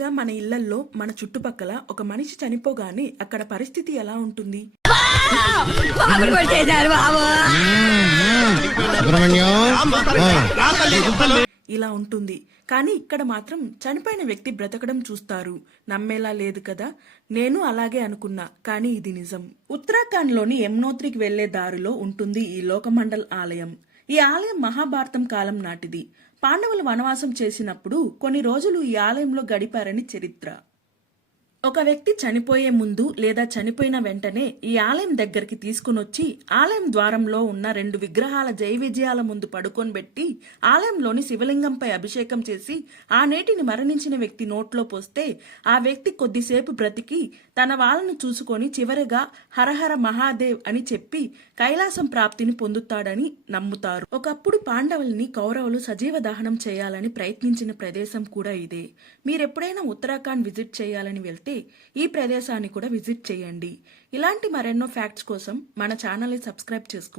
గా మన ఇళ్లల్లో మన చుట్టుపక్కల ఒక మనిషి చనిపోగానే అక్కడ పరిస్థితి ఎలా ఉంటుంది? ఇలా ఉంటుంది. కానీ ఇక్కడ మాత్రం చనిపోయిన వ్యక్తి బ్రతకడం చూస్తారు. నమ్మేలా లేదు కదా. నేను అలాగే అనుకున్నా, కానీ ఇది నిజం. ఉత్తరాఖండ్ లోని యమునోత్రికి వెళ్లే దారిలో ఉంటుంది ఈ లోకమండల్ ఆలయం. ఈ ఆలయం మహాభారతం కాలం నాటిది. పాండవులు వనవాసం చేసినప్పుడు కొన్ని రోజులు ఈ ఆలయంలో గడిపారని చరిత్ర. ఒక వ్యక్తి చనిపోయే ముందు లేదా చనిపోయిన వెంటనే ఈ ఆలయం దగ్గరికి తీసుకునొచ్చి ఆలయం ద్వారంలో ఉన్న 2 విగ్రహాల జయ విజయాల ముందు పడుకొనిబెట్టి ఆలయంలోని శివలింగంపై అభిషేకం చేసి ఆ నీటిని మరణించిన వ్యక్తి నోట్లో పోస్తే ఆ వ్యక్తి కొద్దిసేపు బ్రతికి తన వాళ్ళను చూసుకొని చివరిగా హరహర మహాదేవ్ అని చెప్పి కైలాసం ప్రాప్తిని పొందుతాడని నమ్ముతారు. ఒకప్పుడు పాండవుల్ని కౌరవులు సజీవ దహనం చేయాలని ప్రయత్నించిన ప్రదేశం కూడా ఇదే. మీరెప్పుడైనా ఉత్తరాఖండ్ విజిట్ చేయాలని వెళ్తే ఈ ప్రదేశాన్ని కూడా విజిట్ చేయండి. ఇలాంటి మరెన్నో ఫ్యాక్ట్స్ కోసం మన ఛానల్ని సబ్స్క్రైబ్ చేసుకోండి.